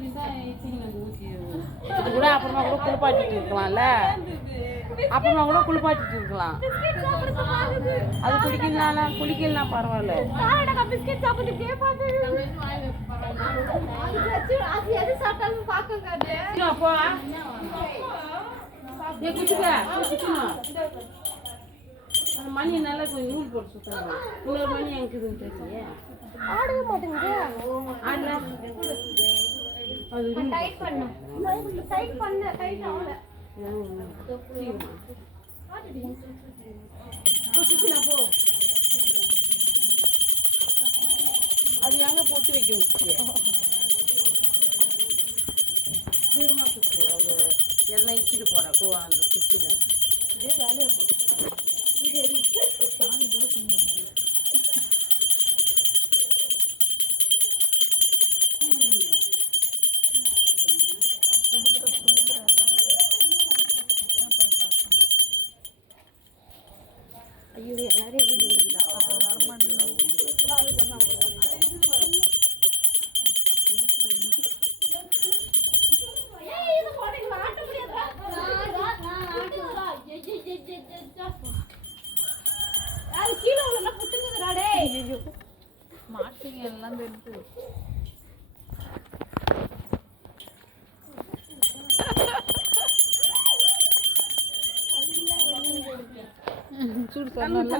இது கூட அப்புறமா கூட குளிப்பாட்டிட்டு இருக்கலாம்ல, அப்புறமா கூட குளிப்பாட்டிட்டு இருக்கலாம். அது குளிக்கலாம் பரவாயில்ல. அந்த மணி நல்லா கொஞ்சம் நூல் போட்டு சுத்தணும். இன்னொரு மணி எனக்குதுன்னு தெரியும். ஆடவே மாட்டேங்குது. அது டைட் பண்ணு. டைட் பண்ணு. டைட் ஆகல. போ. அது எங்க போட்டு வைக்க வச்சு தூரமா சுத்து. அது எதனா இச்சிட்டு போற அந்த குச்சியில இதே வேலையை போட்டு சாமி கூட கும்பிட முடியல. ஐயோ எல்லாரையும் வீடு எடுக்குதா வரமாட்டேங்குது. மாட்டிங்க எல்லாம் தெரிஞ்சு சூடு சொன்னல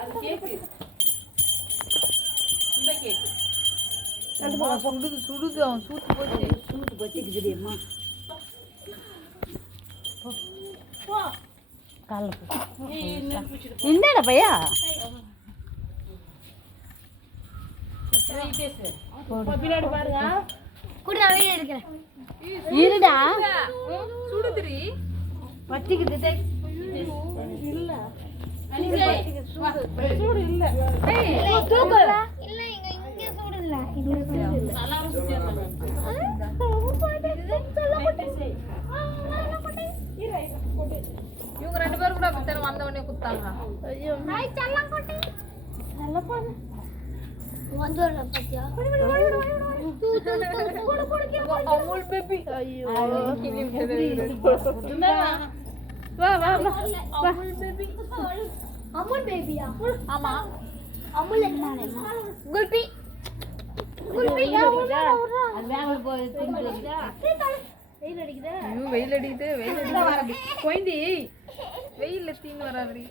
அது கேக்கு. இந்த கேக்கு சுடுது அவன் சூத்து போச்சு தெரியுமா? என்னடா பையா பின்னாடி பாருங்க. இருடா சுடுதுரி பத்திக்கிட்டு இல்ல சூடு இல்ல. இவங்க ரெண்டு பேரும் கூட அப்படித்தானே வந்த உடனே குத்தாங்க. அமுல் பேபி அமுல் பேபியா? ஆமா அமுல் குல்பி வெயில் அடிக்குது. வெயில் அடிக்குது. வெயில் தீந்து வராது.